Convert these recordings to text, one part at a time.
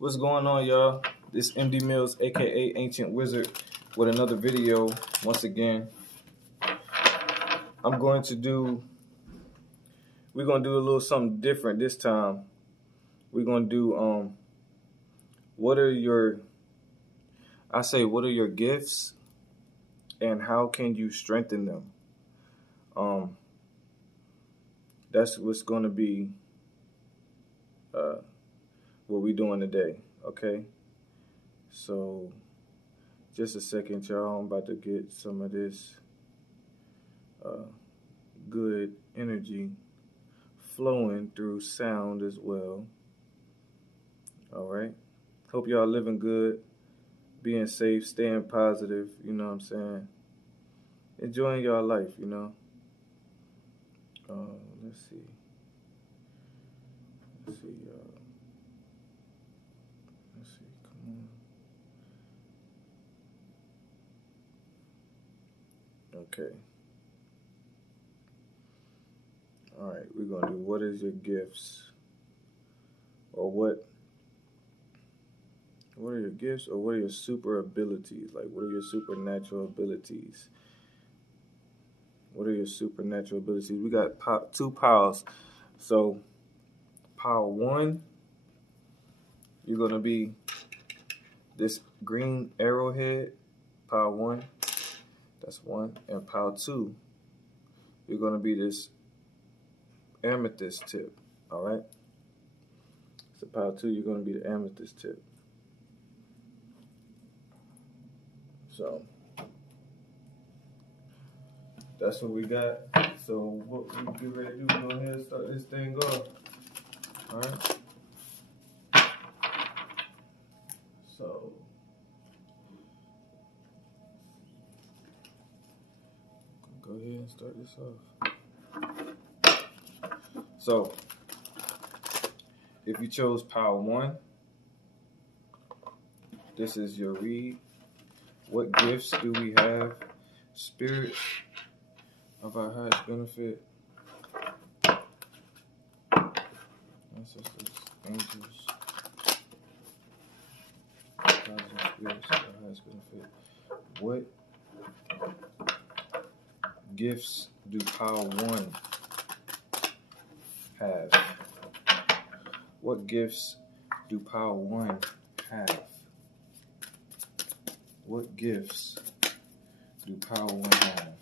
What's going on, y'all? This MD Millz, aka Ancient Wizard, with another video. Once again, we're gonna do a little something different this time. We're gonna do what are your gifts and how can you strengthen them? That's what's gonna be what we're doing today, okay? So, just a second, y'all. I'm about to get some of this good energy flowing through sound as well. All right. Hope y'all living good, being safe, staying positive, you know what I'm saying? Enjoying y'all life, you know? Let's see. Let's see, come on. Okay. All right, we're going to do what is your gifts? Or what are your gifts or what are your super abilities? Like, what are your supernatural abilities? What are your supernatural abilities? We got two powers. So, power one, you're going to be this green arrowhead. Power one, that's one. And power two, you're going to be this amethyst tip. All right? So, power two, you're going to be the amethyst tip. So, that's what we got. So, what we get ready to do, go ahead and start this thing off. Alright? So, go ahead and start this off. So, if you chose power one, this is your read. What gifts do we have? Spirit of our highest benefit. Ancestors, angels, gods and spirits of our highest benefit. What gifts do power one have? What gifts do power one have? What gifts do power one have?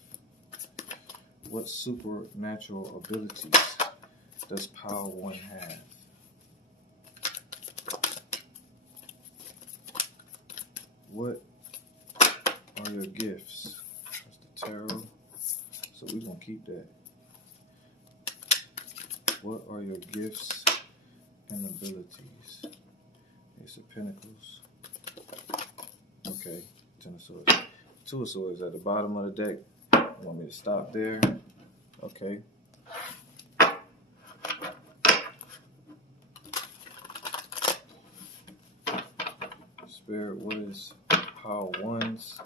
What supernatural abilities does power one have? What are your gifts? That's the tarot. So we're going to keep that. What are your gifts and abilities? Ace of Pentacles. Okay. Ten of Swords. Two of Swords at the bottom of the deck. You want me to stop there? Okay. Spirit, what is power one's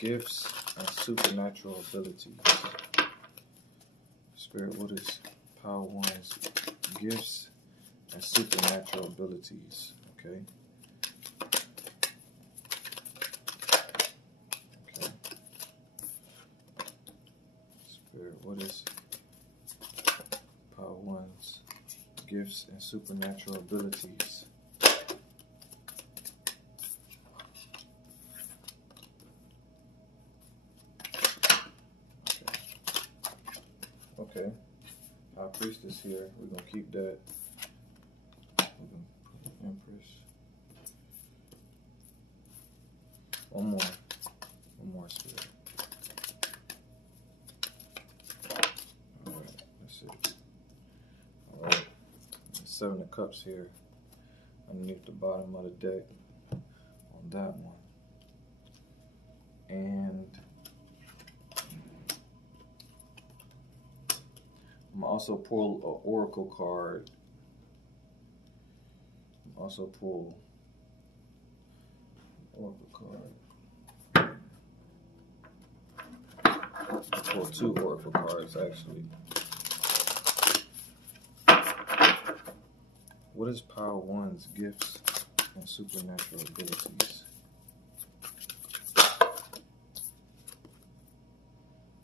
gifts and supernatural abilities? Spirit, what is power one's gifts and supernatural abilities? Okay. What is power one's gifts and supernatural abilities? Okay. Our priestess here. We're gonna keep that. We're gonna put Empress. One more spirit. Alright, Seven of Cups here underneath the bottom of the deck on that one. And I'm going to also pull an Oracle card. Also pull an Oracle card. I'll pull two Oracle cards actually. What is power one's gifts and supernatural abilities.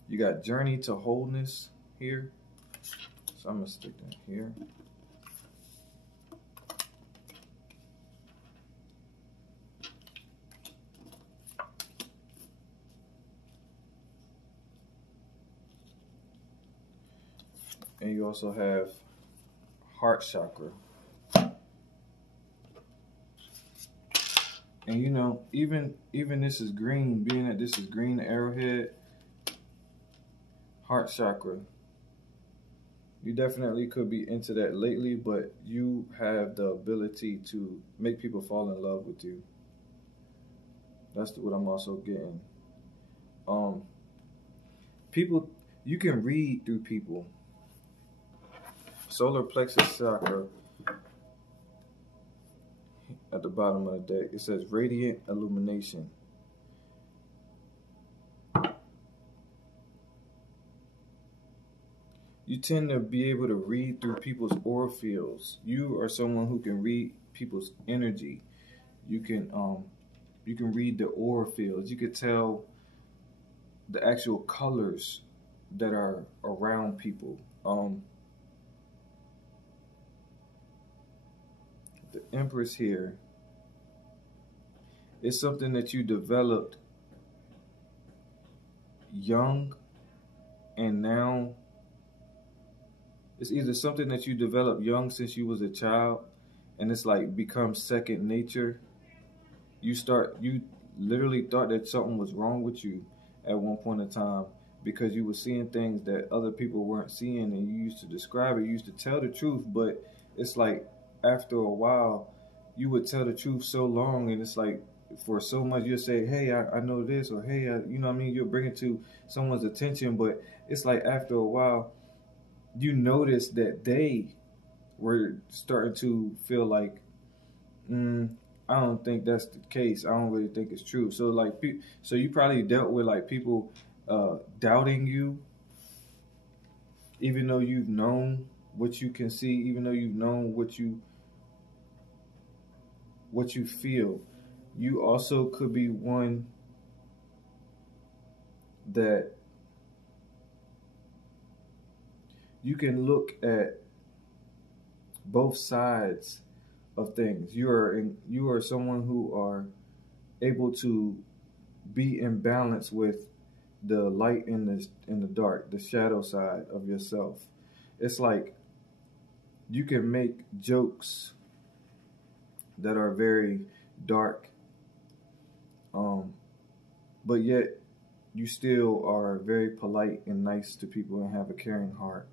You got journey to wholeness here. So I'm going to stick that here. And you also have heart chakra. And you know, even this is green, being that this is green arrowhead, heart chakra. You definitely could be into that lately, but you have the ability to make people fall in love with you. That's what I'm also getting. People, you can read through people. Solar plexus chakra at the bottom of the deck. It says radiant illumination. You tend to be able to read through people's aura fields. You are someone who can read people's energy. You can read the aura fields. You can tell the actual colors that are around people. The Empress here is something that you developed young, and now it's either something that you developed young since you was a child, and it's like becomes second nature. You literally thought that something was wrong with you at one point in time because you were seeing things that other people weren't seeing, and you used to describe it, you used to tell the truth, but it's like after a while you would tell the truth so long, and it's like for so much you'll say, hey, I know this, or hey, you know what I mean, you'll bring it to someone's attention, but it's like after a while you notice that they were starting to feel like, I don't think that's the case. I don't really think it's true. So like, so you probably dealt with like people doubting you, even though you've known what you can see, even though you've known what you feel. You also could be one that you can look at both sides of things. You are someone who are able to be in balance with the light and the dark, the shadow side of yourself. It's like you can make jokes that are very dark, but yet you still are very polite and nice to people and have a caring heart.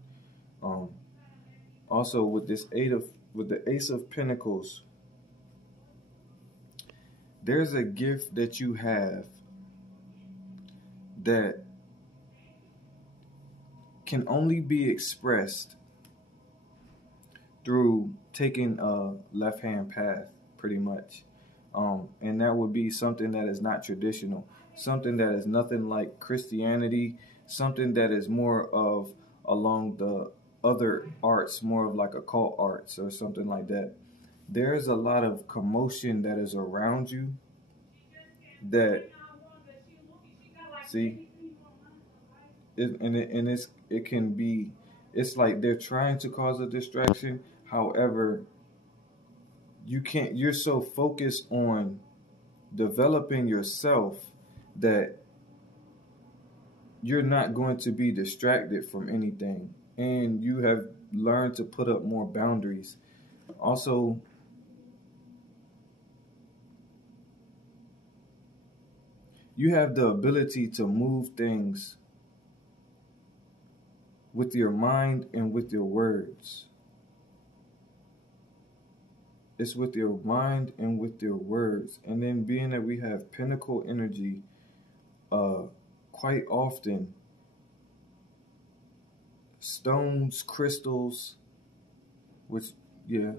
Also with this the Ace of Pentacles, there's a gift that you have that can only be expressed through taking a left-hand path, pretty much. And that would be something that is not traditional, something that is nothing like Christianity, something that is more of along the other arts, more of like occult arts or something like that. There is a lot of commotion that is around you that, see, it can be, it's like they're trying to cause a distraction. However, you're so focused on developing yourself that you're not going to be distracted from anything. And you have learned to put up more boundaries. Also, you have the ability to move things with your mind and with your words. It's with your mind and with your words. And then being that we have Pentacle energy, quite often, stones, crystals,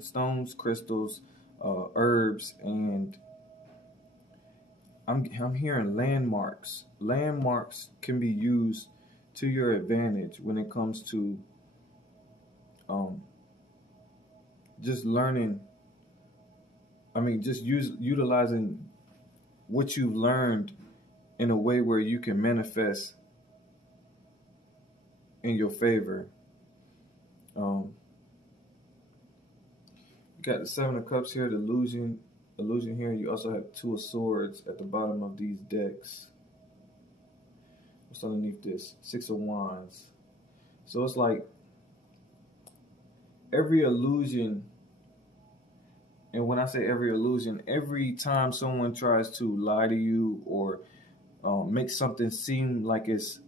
stones, crystals, herbs, and I'm hearing landmarks. Landmarks can be used to your advantage when it comes to just learning just utilizing what you've learned in a way where you can manifest in your favor. You got the Seven of Cups here, the illusion here. You also have Two of Swords at the bottom of these decks. What's underneath this? Six of Wands. So it's like every illusion, and when I say every illusion, every time someone tries to lie to you or make something seem like it's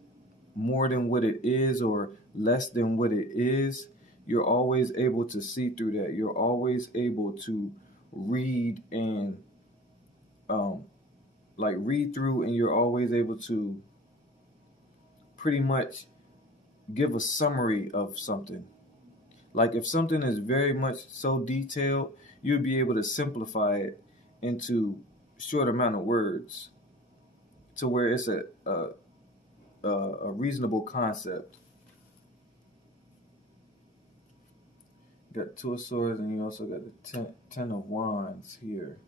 more than what it is or less than what it is, you're always able to see through that. You're always able to read and read through, and you're always able to pretty much give a summary of something. Like if something is very much so detailed, you'll be able to simplify it into short amount of words to where it's a reasonable concept. You got Two of Swords, and you also got the Ten of Wands here.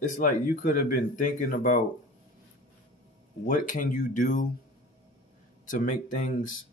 It's like you could have been thinking about what can you do to make things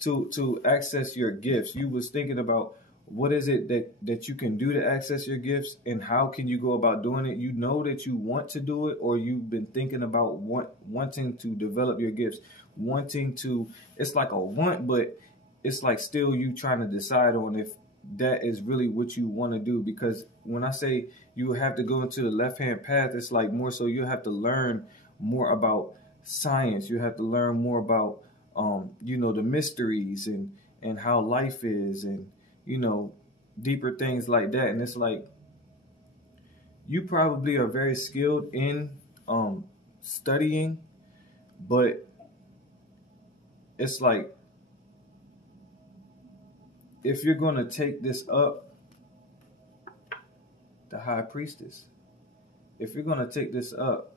to access your gifts. You was thinking about what is it that you can do to access your gifts, and how can you go about doing it. You know that you want to do it, or you've been thinking about wanting to develop your gifts, wanting to. It's like a want, but it's like still you trying to decide on if that is really what you want to do. Because when I say you have to go into the left-hand path, it's like more so you have to learn more about science. You have to learn more about the mysteries and how life is, and deeper things like that. And it's like you probably are very skilled in studying, but it's like if you're going to take this up, the High Priestess, if you're going to take this up,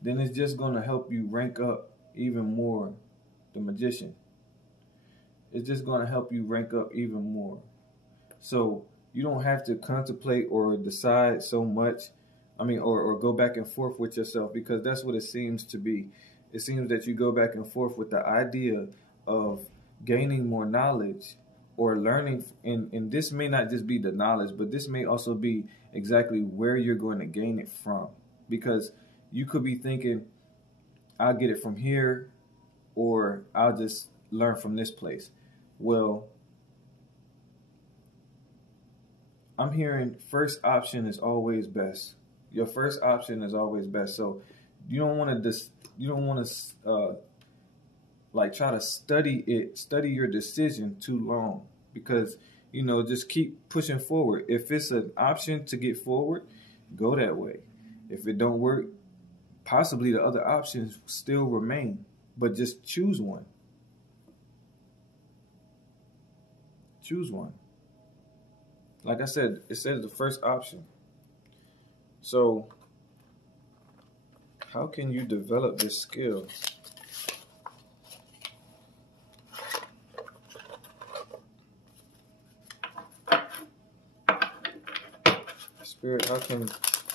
then it's just going to help you rank up even more. The Magician. It's just going to help you rank up even more. So you don't have to contemplate or decide so much, or go back and forth with yourself, because that's what it seems to be. It seems that you go back and forth with the idea of gaining more knowledge or learning, and this may not just be the knowledge, but this may also be exactly where you're going to gain it from. Because you could be thinking, I'll get it from here, or I'll just learn from this place. Well, I'm hearing first option is always best. Your first option is always best. So you don't want to try to study your decision too long, because just keep pushing forward. If it's an option to get forward, go that way. If it don't work, possibly the other options still remain, but just choose one. Choose one. Like I said, it says the first option. So how can you develop this skill? Spirit, how can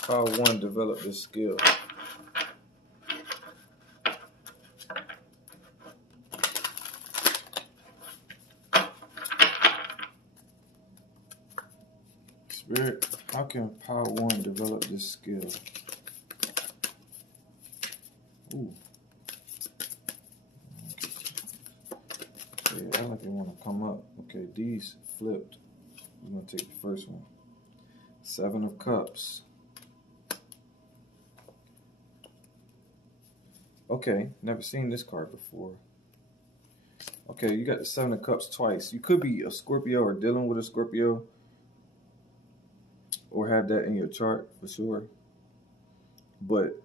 Pile 1 develop this skill? Spirit, how can Pile 1 develop this skill? Ooh. Okay, I like it want to come up. Okay, these flipped. I'm going to take the first one. Seven of Cups. Okay, never seen this card before. Okay, you got the Seven of Cups twice. You could be a Scorpio or dealing with a Scorpio, or have that in your chart for sure. But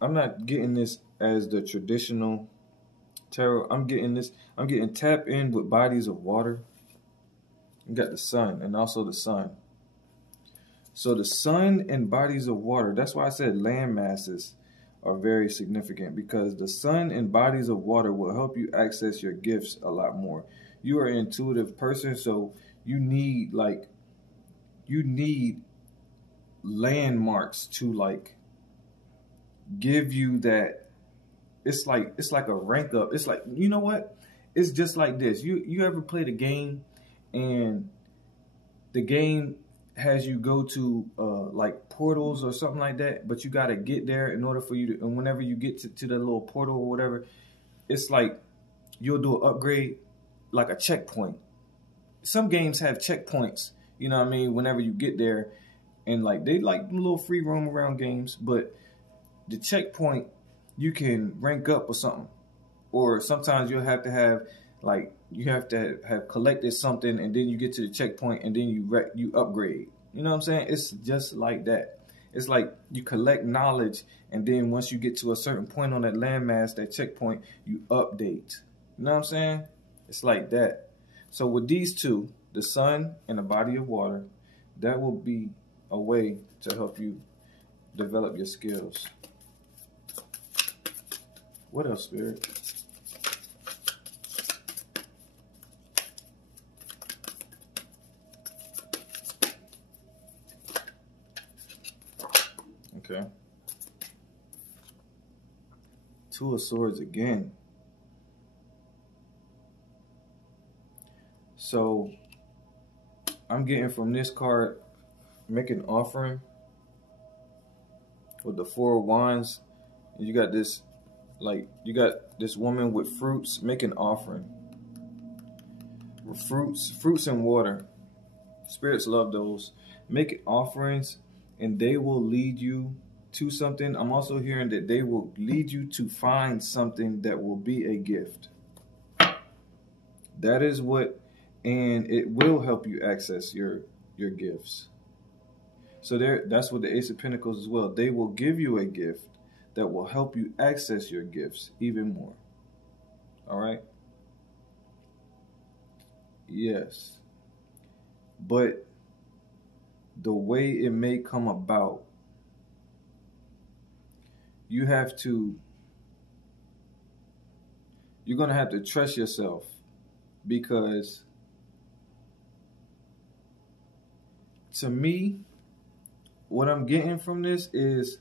I'm not getting this as the traditional tarot. I'm getting tap in with bodies of water. You got the sun, and also the sun. So the sun and bodies of water, that's why I said land masses are very significant, because the sun and bodies of water will help you access your gifts a lot more. You are an intuitive person, so you need landmarks to like give you that. It's like a rank up. It's like, you know what? It's just like this. You ever played a game and the game has you go to like portals or something like that, but you got to get there in order for you to, and whenever you get to the little portal or whatever, it's like you'll do an upgrade, like a checkpoint. Some games have checkpoints, you know what I mean, whenever you get there, and like they like little free roam around games, but the checkpoint, you can rank up or something. Or sometimes you'll have to have, like, you have to have collected something, and then you get to the checkpoint, and then you upgrade. You know what I'm saying? It's just like that. It's like you collect knowledge, and then once you get to a certain point on that landmass, that checkpoint, you update. You know what I'm saying? It's like that. So with these two, the sun and the body of water, that will be a way to help you develop your skills. What else, Spirit? Okay. Two of Swords again. So I'm getting from this card, make an offering with the Four of Wands. You got this, like, you got this woman with fruits. Make an offering. Fruits and water. Spirits love those. Make offerings, and they will lead you to something. I'm also hearing that they will lead you to find something that will be a gift. That is what, and it will help you access your gifts. So that's what the Ace of Pentacles as well. They will give you a gift that will help you access your gifts even more. All right? Yes. But the way it may come about, you're going to have to trust yourself, because to me, what I'm getting from this is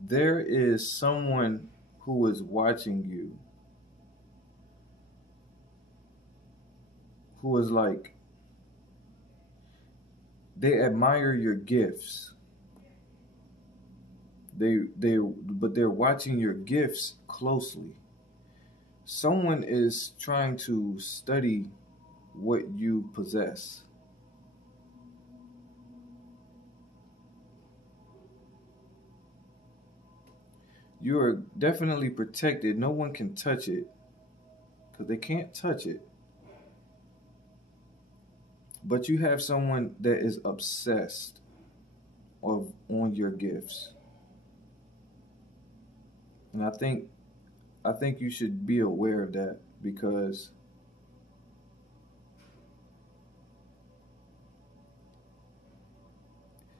there is someone who is watching you, who is like, they admire your gifts. But they're watching your gifts closely. Someone is trying to study what you possess. You are definitely protected. No one can touch it, because they can't touch it. But you have someone that is obsessed on your gifts. And I think you should be aware of that, because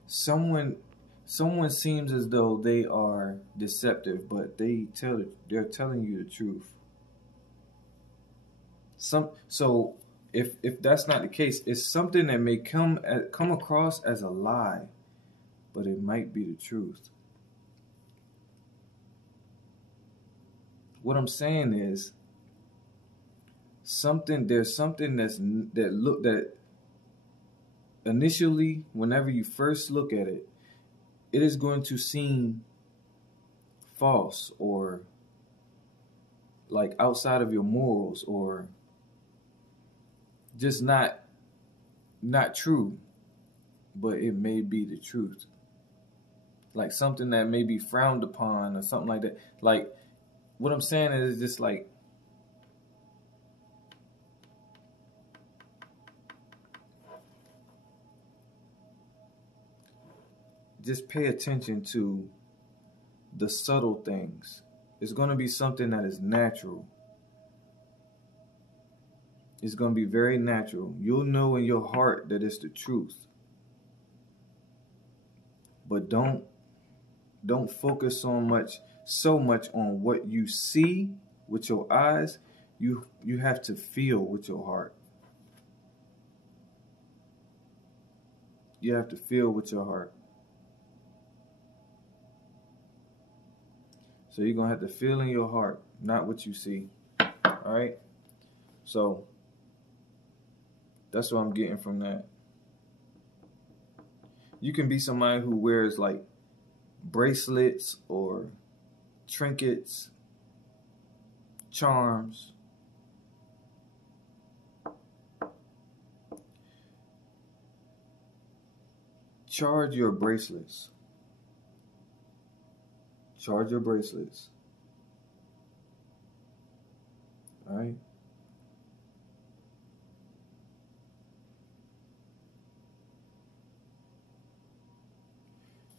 someone seems as though they are deceptive, but they're telling you the truth. So if that's not the case, it's something that may come across as a lie, but it might be the truth. What I'm saying is, there's something that initially, whenever you first look at it, it is going to seem false, or like outside of your morals, or just not true, but it may be the truth. Like something that may be frowned upon or something like that. Like, what I'm saying is just like, just pay attention to the subtle things. It's going to be something that is natural. It's going to be very natural. You'll know in your heart that it's the truth. But don't focus so much on what you see with your eyes. You have to feel with your heart. You have to feel with your heart. So you're going to have to feel in your heart, not what you see. All right? So that's what I'm getting from that. You can be somebody who wears like bracelets or trinkets, charms. Charge your bracelets. Charge your bracelets. All right?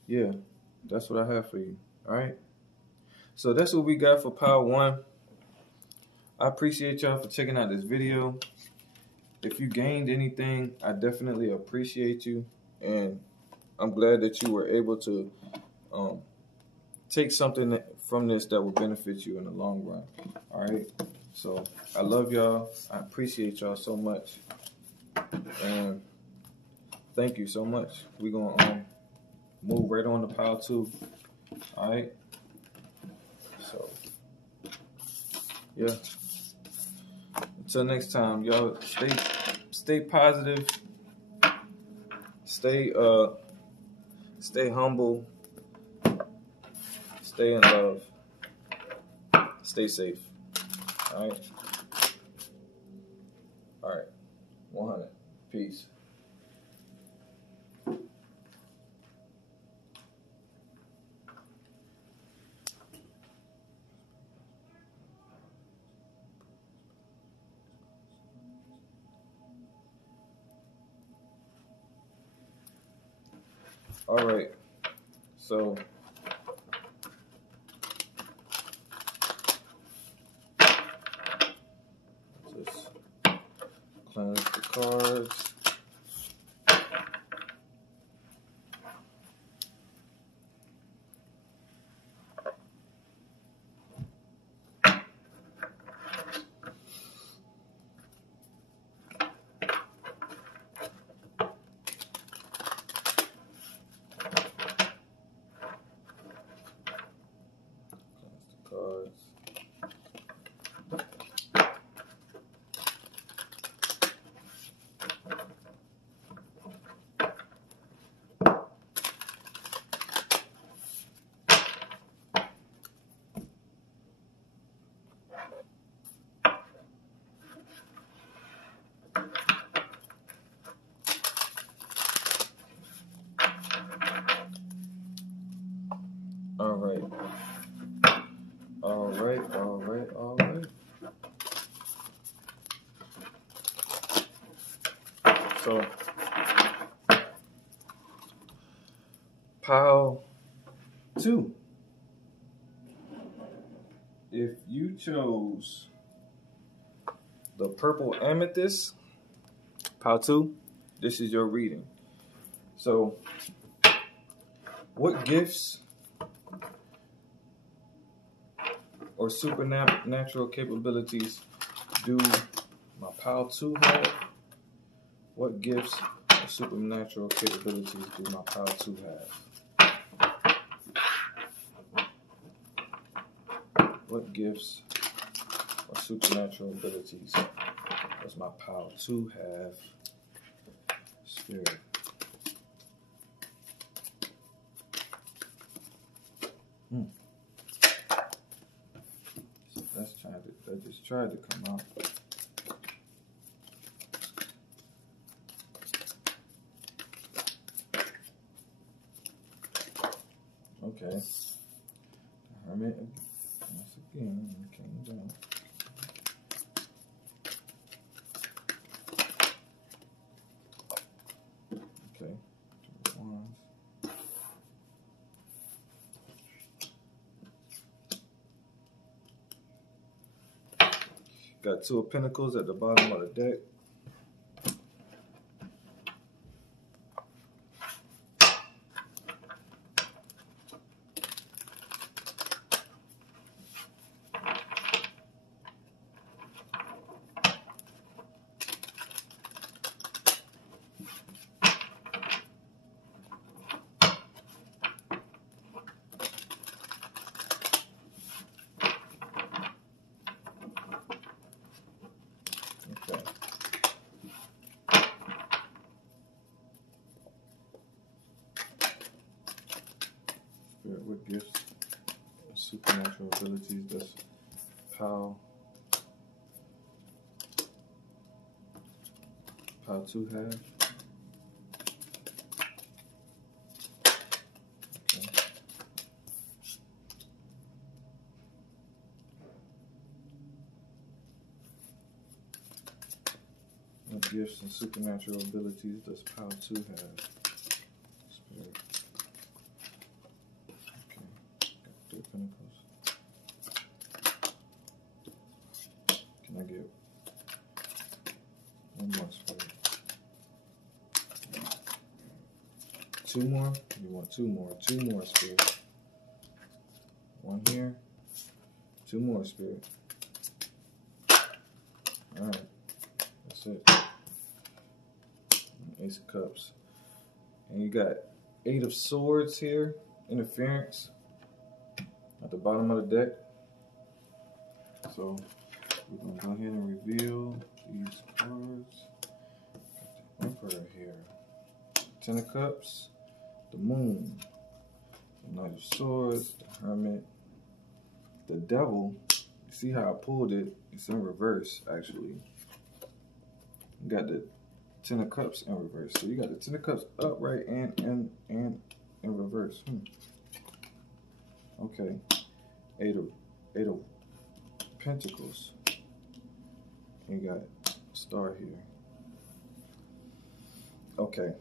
Yeah, that's what I have for you. All right? So that's what we got for Power 1. I appreciate y'all for checking out this video. If you gained anything, I definitely appreciate you. And I'm glad that you were able to take something from this that will benefit you in the long run. All right? So I love y'all. I appreciate y'all so much. And thank you so much. We're going to move right on to Power 2. All right? So, yeah. Until next time, y'all stay positive. Stay humble. Stay in love. Stay safe. All right? All right. 100. Peace. All right, so just cleanse the cards. All right. So, Power 2. If you chose the purple amethyst, Power 2, this is your reading. So, what gifts or supernatural capabilities do my Power 2 have? What gifts or supernatural capabilities do my Power 2 have? What gifts or supernatural abilities does my Power 2 have? Spirit. So that just tried to come out. Okay. Hermit once again came down. Okay. 2 of Wands. Got Two of Pentacles at the bottom of the deck. Okay. Spirit, what gifts and supernatural abilities does Pile 2 have? Okay. What gifts and supernatural abilities does Pile 2 have? Spirit. Okay. Got 3 Pentacles. Can I get one more, Spirit? 2 more? You want 2 more. 2 more, Spirit. 1 here. 2 more, Spirit. Alright. That's it. Ace of Cups. And you got 8 of Swords here. Interference. At the bottom of the deck. So we're going to go ahead and reveal these cards. Got the Emperor here. 10 of Cups. The Moon. The Knight of Swords. The Hermit. The Devil. You see how I pulled it? It's in reverse, actually. You got the 10 of Cups in reverse. So you got the 10 of Cups upright and in reverse. Okay. 8 of Pentacles. And you got a star here. Okay.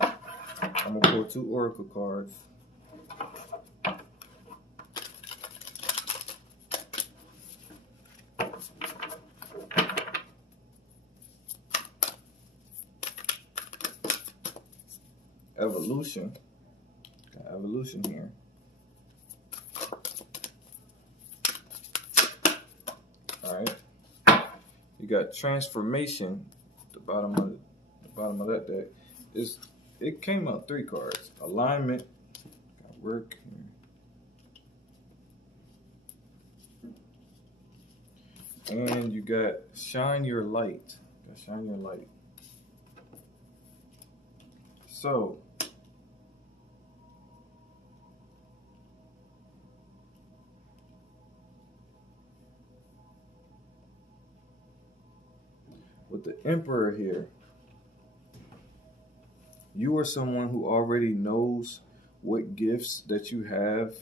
I'm gonna pull 2 Oracle cards. Evolution. Got Evolution here. Alright. You got Transformation at the bottom of that deck. It came out 3 cards. Alignment. Got Work here. And you got Shine Your Light. Got Shine Your Light. So with the Emperor here, you are someone who already knows what gifts that you have.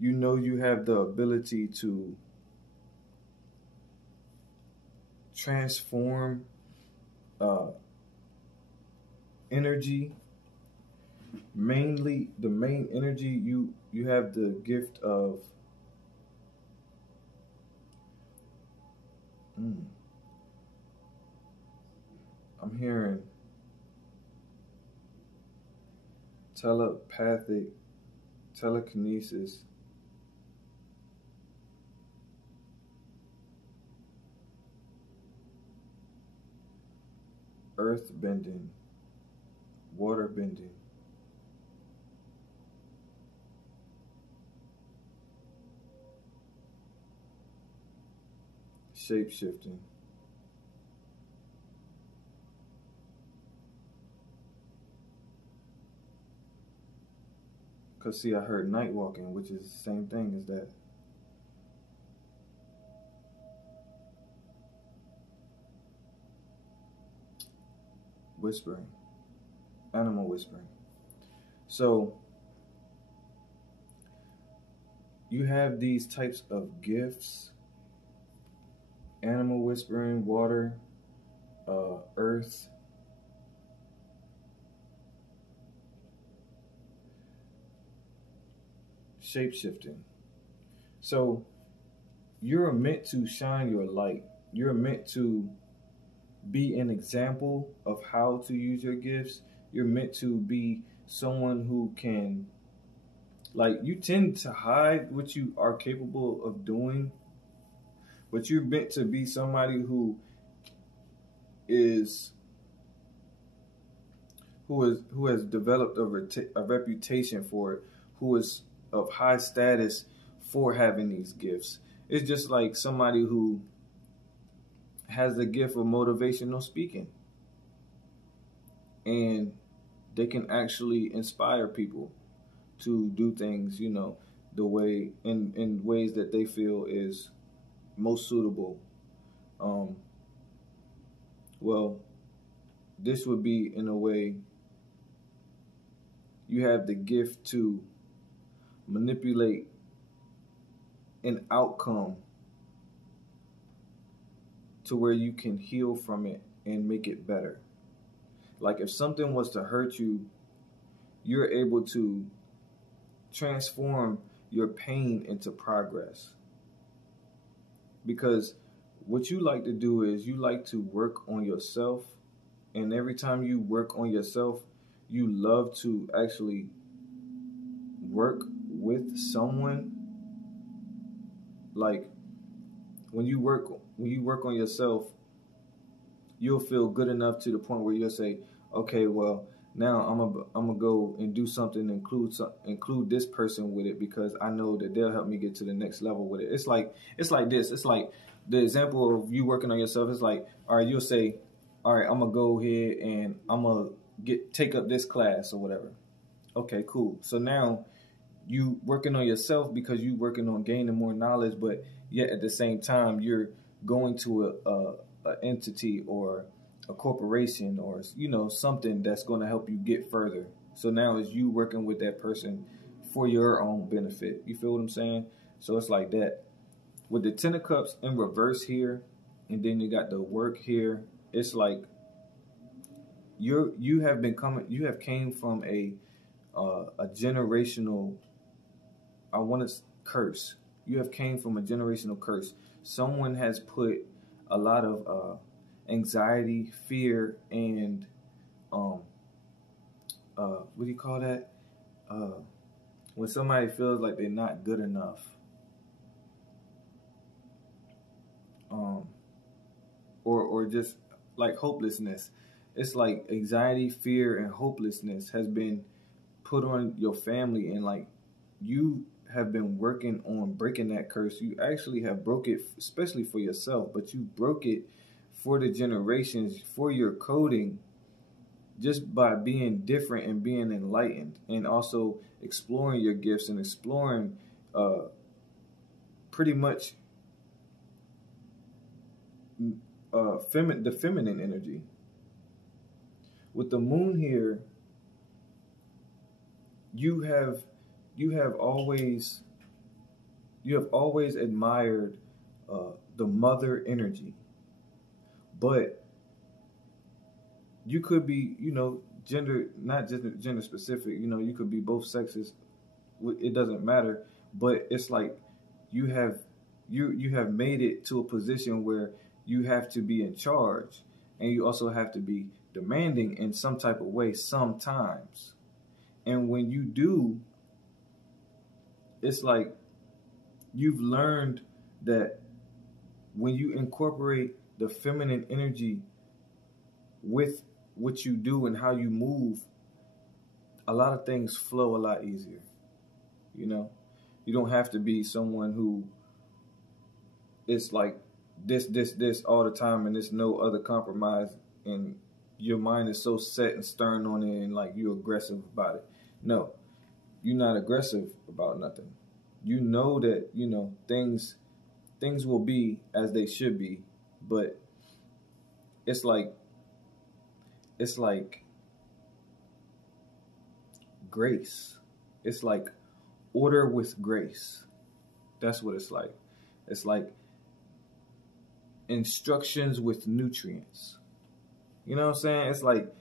You know you have the ability to transform energy. Mainly, the main energy, you have the gift of I'm hearing telepathic, telekinesis, earth bending, water bending, shape shifting. Because see, I heard night walking, which is the same thing as that. Whispering. Animal whispering. So, you have these types of gifts. Animal whispering, water, earth. Shape-shifting. So you're meant to shine your light. You're meant to be an example of how to use your gifts. You're meant to be someone who can, like, you tend to hide what you are capable of doing, but you're meant to be somebody is who has developed a reputation for it, who is of high status for having these gifts. It's just like somebody who has the gift of motivational speaking, and they can actually inspire people to do things, the way in ways that they feel is most suitable. Well, this would be in a way you have the gift to manipulate an outcome to where you can heal from it and make it better. Like if something was to hurt you, you're able to transform your pain into progress. Because what you like to do is you like to work on yourself, and every time you work on yourself, you love to actually work with someone. Like when you work on yourself, you'll feel good enough to the point where you'll say, okay, well, now I'm gonna go and do something, include this person with it, because I know that they'll help me get to the next level with it. It's like this. It's like the example of you working on yourself. It's like, all right, you'll say, all right, I'm gonna go ahead and I'm gonna take up this class or whatever. Okay, cool. So now you working on yourself because you working on gaining more knowledge, but yet at the same time you're going to a entity or a corporation or something that's going to help you get further. So now it's you working with that person for your own benefit. You feel what I'm saying? So it's like that. With the Ten of Cups in reverse here, and then you got the work here, it's like you have came from a generational, I want to curse. You have came from a generational curse. Someone has put a lot of anxiety, fear, and what do you call that? When somebody feels like they're not good enough, or just like hopelessness. It's like anxiety, fear, and hopelessness has been put on your family, and like you have been working on breaking that curse. You actually have broke it, especially for yourself, but you broke it for the generations, for your coding, just by being different and being enlightened, and also exploring your gifts and exploring pretty much the feminine energy. With the moon here, you have always admired the mother energy, but you could be, not just gender specific. You could be both sexes. It doesn't matter. But it's like you have made it to a position where you have to be in charge, and you also have to be demanding in some type of way sometimes. And when you do, it's like you've learned that when you incorporate the feminine energy with what you do and how you move, a lot of things flow a lot easier. You don't have to be someone who is like this all the time, and there's no other compromise, and your mind is so set and stern on it, and like you're aggressive about it. No, you're not aggressive about nothing. You know that things will be as they should be, but it's like grace. It's like order with grace. That's what it's like. It's like instructions with nutrients. You know what I'm saying? It's like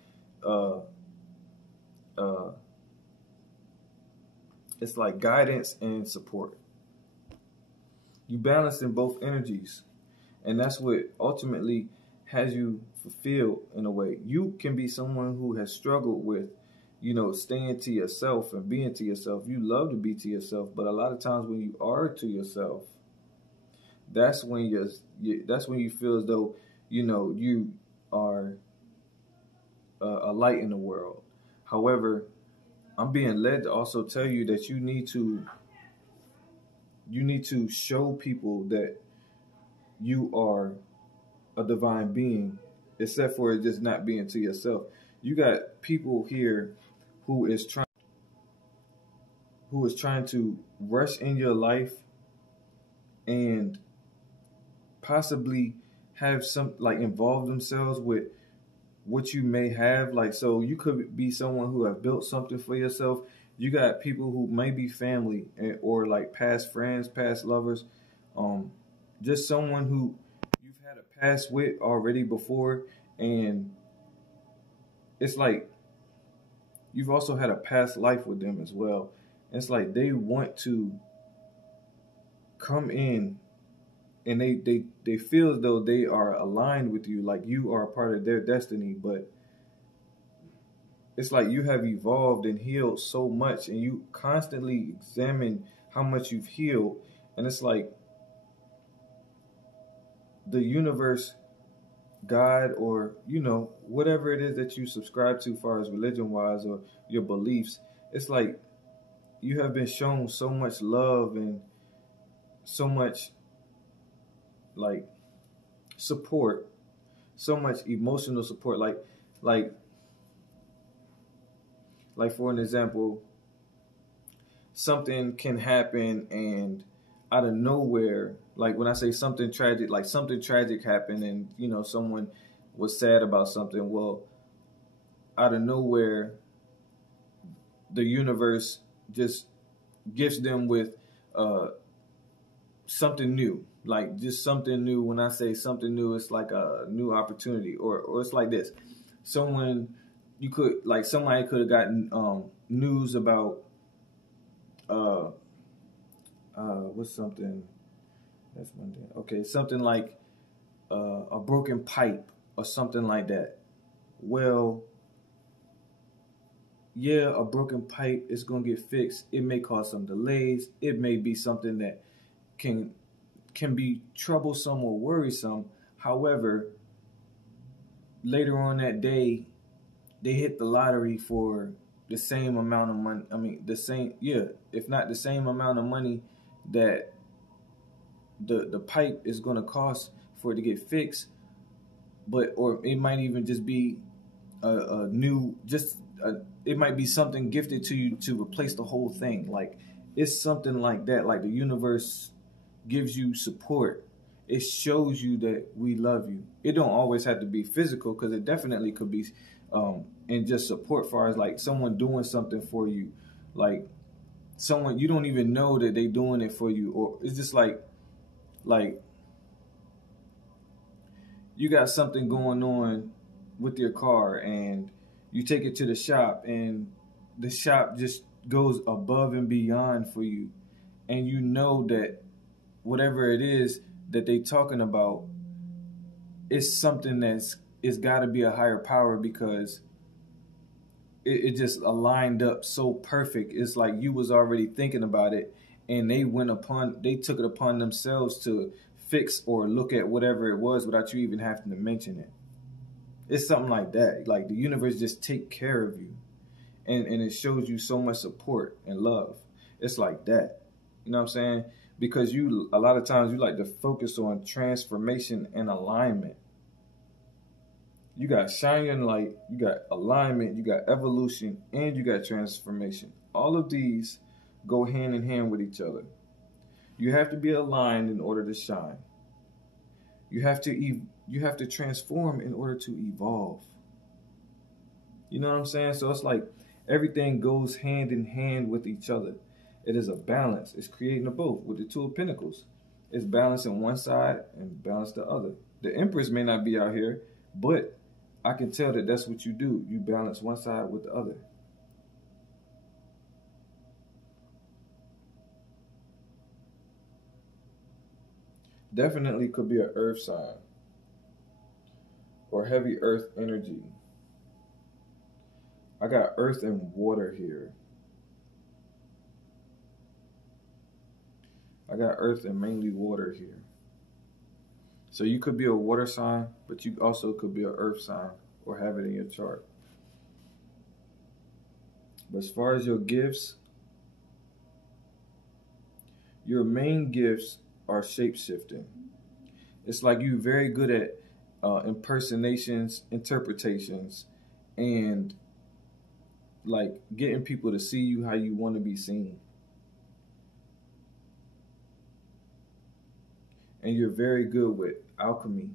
it's like guidance and support. You balance in both energies. And that's what ultimately has you fulfilled in a way. You can be someone who has struggled with, staying to yourself and being to yourself. You love to be to yourself, but a lot of times when you are to yourself, that's when you feel as though, you are a light in the world. However, I'm being led to also tell you that you need to show people that you are a divine being, except for it just not being to yourself. You got people here who is trying to rush in your life and possibly have some involve themselves with what you may have. So you could be someone who have built something for yourself. You got people who may be family or past friends, past lovers, just someone who you've had a past with already before, and it's like you've also had a past life with them as well. It's like they want to come in and they feel as though they are aligned with you, like you are a part of their destiny, but it's like you have evolved and healed so much, and you constantly examine how much you've healed, and it's like the universe, God, or whatever it is that you subscribe to as far as religion wise or your beliefs, it's like you have been shown so much love and so much support, so much emotional support, like for an example, something can happen and out of nowhere, when I say something tragic, something tragic happened and someone was sad about something. Well, out of nowhere, the universe just gifts them with something new, just something new. When I say something new, it's like a new opportunity, or it's like this. Somebody could have gotten news about what's something that's one thing. Okay, something like a broken pipe or something like that. Well, yeah, a broken pipe is gonna get fixed. It may cause some delays. It may be something that can be troublesome or worrisome. However, later on that day, they hit the lottery for the same amount of money. I mean, if not the same amount of money that the pipe is going to cost for it to get fixed, or it might even just be it might be something gifted to you to replace the whole thing. It's something like that. The universe gives you support. It shows you that we love you. It don't always have to be physical, because it definitely could be and just support, far as someone doing something for you, someone you don't even know that they doing it for you, or it's just like you got something going on with your car and you take it to the shop, and the shop just goes above and beyond for you, and you know that whatever it is that they talking about, it's something it's got to be a higher power, because it just aligned up so perfect. It's like you was already thinking about it, and they took it upon themselves to fix or look at whatever it was without you even having to mention it. It's something like that. The universe just take care of you, and it shows you so much support and love. It's like that. You know what I'm saying? Because a lot of times you like to focus on transformation and alignment. You got shining light, you got alignment, you got evolution, and you got transformation. All of these go hand in hand with each other. You have to be aligned in order to shine. You have to transform in order to evolve. You know what I'm saying? So it's like everything goes hand in hand with each other. It is a balance. It's creating a both with the Two of Pentacles. It's balancing one side and balance the other. The Empress may not be out here, but I can tell that that's what you do. You balance one side with the other. definitely could be an earth sign or heavy earth energy. I got earth and water here. I got earth and mainly water here. So you could be a water sign, but you also could be an earth sign or have it in your chart. But as far as your gifts, your main gifts are shape-shifting. It's like you're very good at impersonations, interpretations, and like getting people to see you how you want to be seen. And you're very good with alchemy,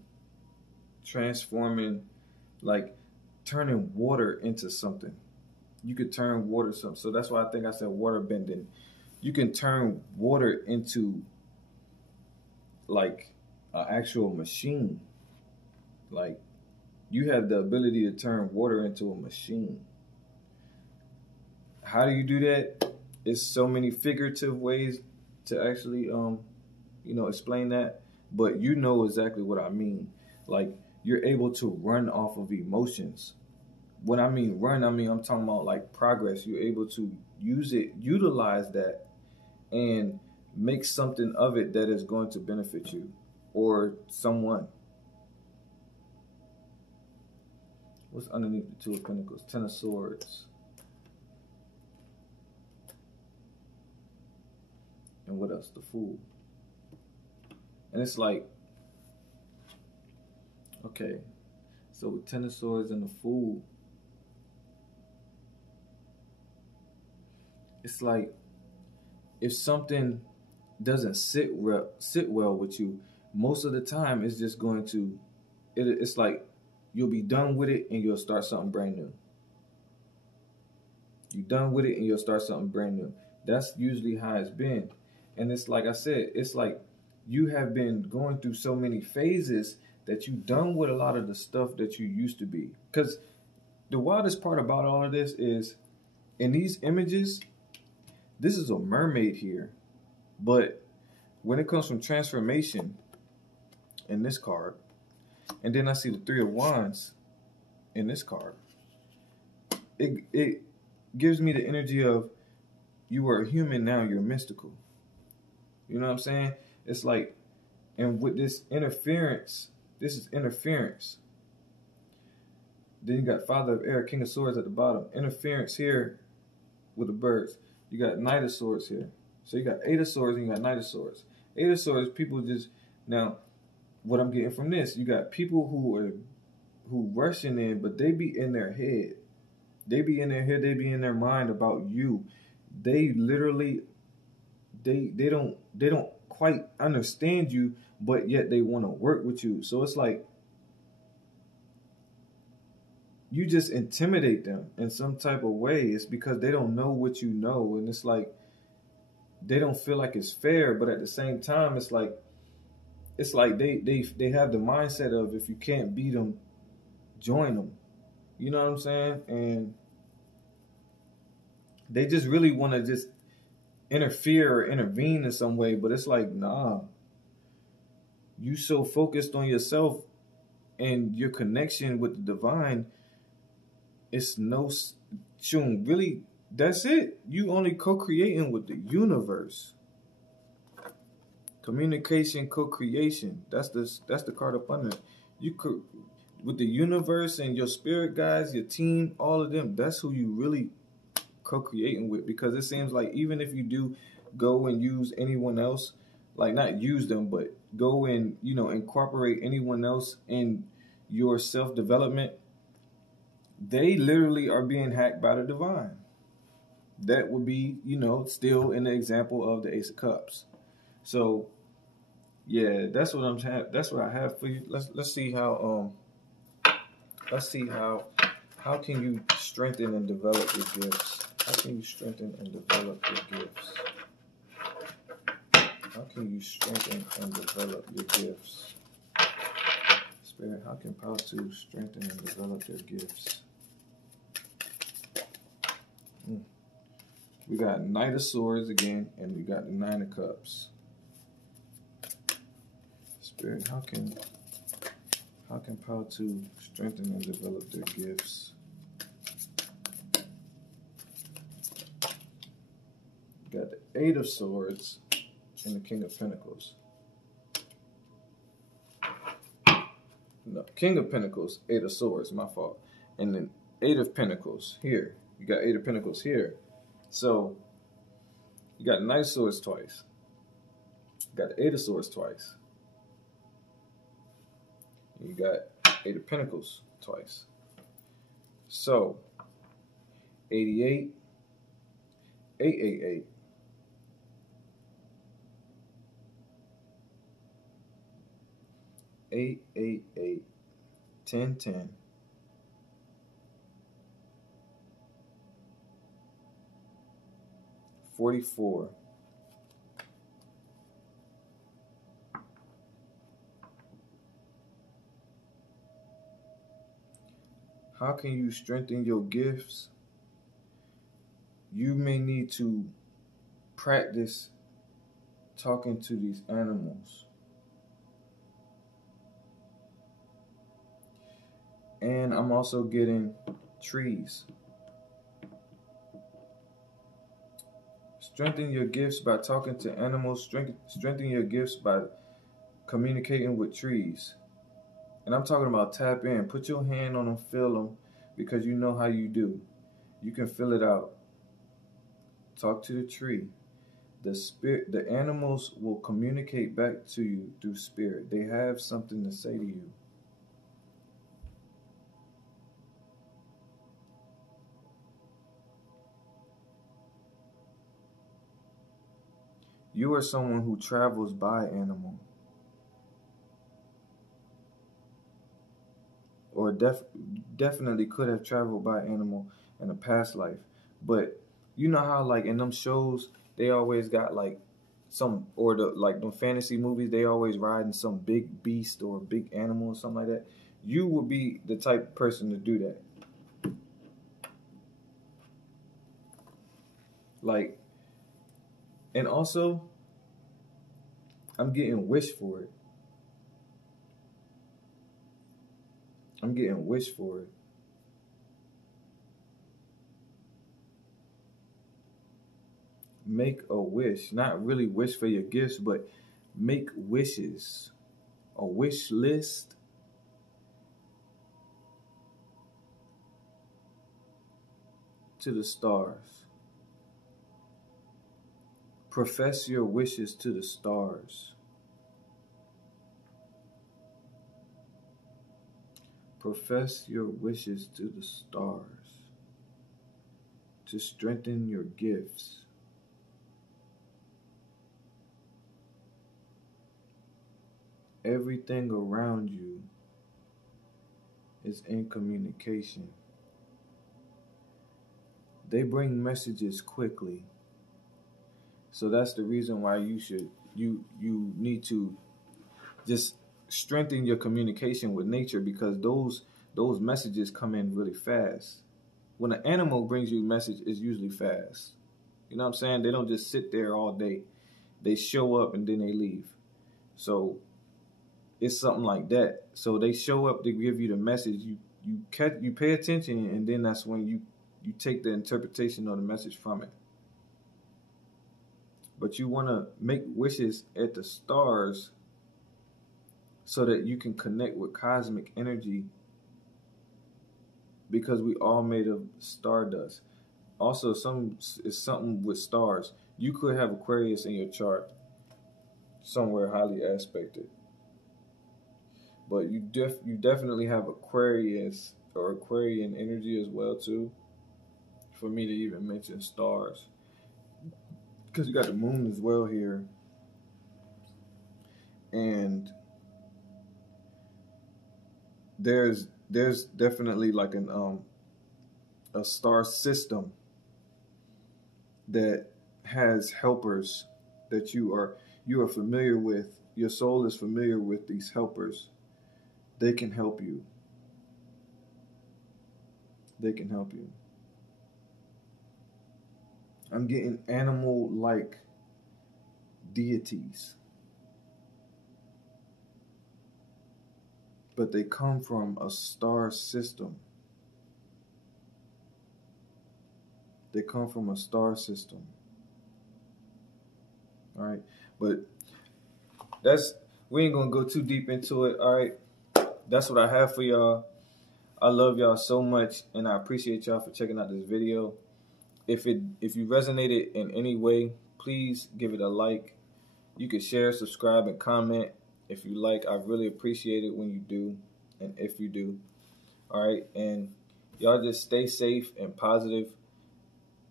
transforming, like turning water into something. You could turn water something. So that's why I think I said water bending. You can turn water into like an actual machine. Like you have the ability to turn water into a machine. How do you do that? It's so many figurative ways to actually explain that, but you know exactly what I mean. Like you're able to run off of emotions. When I mean run, I'm talking about like progress. You're able to utilize that, and make something of it that is going to benefit you or someone. What's underneath the Two of Pentacles? Ten of Swords. And what else? The Fool. And it's like, okay, so with Ten of Swords and the Fool, it's like if something doesn't sit well with you, most of the time it's just going to, it's like you'll be done with it and you'll start something brand new. You're done with it and you'll start something brand new. That's usually how it's been. And it's like I said, it's like you have been going through so many phases that you've done with a lot of the stuff that you used to be. Because the wildest part about all of this is, in these images, this is a mermaid here. But when it comes from transformation in this card, and then I see the Three of Wands in this card, it gives me the energy of you were a human, now you're mystical. You know what I'm saying? It's like, and with this interference, this is interference. Then you got Father of Air, King of Swords at the bottom. Interference here with the birds. You got Knight of Swords here. So you got Eight of Swords and you got Knight of Swords. Eight of Swords, people just, now, what I'm getting from this, you got people who rushing in, but they be in their head. They be in their head, they be in their mind about you. They literally, they don't quite understand you, but yet they want to work with you. So it's like you just intimidate them in some type of way. It's because they don't know what you know, and it's like they don't feel like it's fair, but at the same time it's like they have the mindset of, if you can't beat them, join them. You know what I'm saying? And they just really want to just interfere or intervene in some way, but it's like, nah. You so focused on yourself and your connection with the divine, it's no really, that's it. You only co-creating with the universe. Communication, co-creation. That's the card up under. You could, with the universe and your spirit guides, your team, all of them, that's who you really co-creating with. Because it seems like even if you do go and use anyone else, like not use them, but go and, incorporate anyone else in your self-development, they literally are being hacked by the divine. That would be, still in the example of the Ace of Cups. So, yeah, that's what I have for you. Let's see how how can you strengthen and develop your gifts? How can you strengthen and develop your gifts? How can you strengthen and develop your gifts? Spirit, how can Power 2 strengthen and develop their gifts? We got Knight of Swords again, and we got the Nine of Cups. Spirit, how can Power 2 strengthen and develop their gifts? Got the Eight of Swords and the King of Pentacles. No, King of Pentacles, Eight of Swords, my fault. And then Eight of Pentacles here. You got Eight of Pentacles here. So you got Knight of Swords twice. You got the Eight of Swords twice. You got Eight of Pentacles twice. So 88, 888. 888, 1010, 44. How can you strengthen your gifts? You may need to practice talking to these animals. And I'm also getting trees. Strengthen your gifts by talking to animals. Strengthen your gifts by communicating with trees. And I'm talking about tap in. Put your hand on them, feel them, because you know how you do. You can feel it out. Talk to the tree. The animals will communicate back to you through spirit. They have something to say to you. You are someone who travels by animal. Or definitely could have traveled by animal in a past life. But you know how like in them shows, they always got like some, or them fantasy movies, they always riding some big beast or big animal or something like that. You would be the type of person to do that. Like, and also, I'm getting wish for it. I'm getting wish for it. Make a wish. Not really wish for your gifts, but make wishes. A wish list. To the stars. Profess your wishes to the stars. Profess your wishes to the stars. To strengthen your gifts. Everything around you is in communication. They bring messages quickly. So that's the reason why you need to just strengthen your communication with nature, because those messages come in really fast. When an animal brings you a message, it's usually fast. You know what I'm saying? They don't just sit there all day. They show up and then they leave. So it's something like that. So they show up to give you the message. You pay attention, and then that's when you take the interpretation of the message from it. But you want to make wishes at the stars so that you can connect with cosmic energy, because we all made of stardust. Also, it's something with stars. You could have Aquarius in your chart somewhere highly aspected, but you definitely have Aquarius or Aquarian energy as well too, for me to even mention stars. Because you got the moon as well here. And there's definitely like a star system that has helpers that you are familiar with. Your soul is familiar with these helpers. They can help you. They can help you. I'm getting animal-like deities. but they come from a star system. They come from a star system. All right, but we ain't gonna go too deep into it. All right, that's what I have for y'all. I love y'all so much, and I appreciate y'all for checking out this video. If you resonated in any way, please give it a like. You can share, subscribe, and comment if you like. I really appreciate it when you do, and if you do. All right, and y'all just stay safe and positive,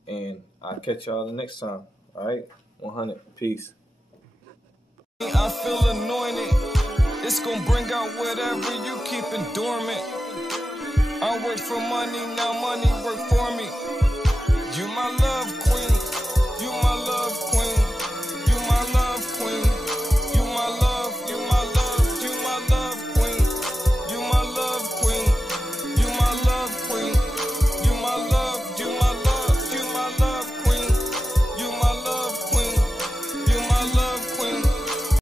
and I'll catch y'all the next time. All right, 100. Peace. I feel anointed. It's gonna bring out whatever you keeping dormant. I work for money, now money work for me. You my love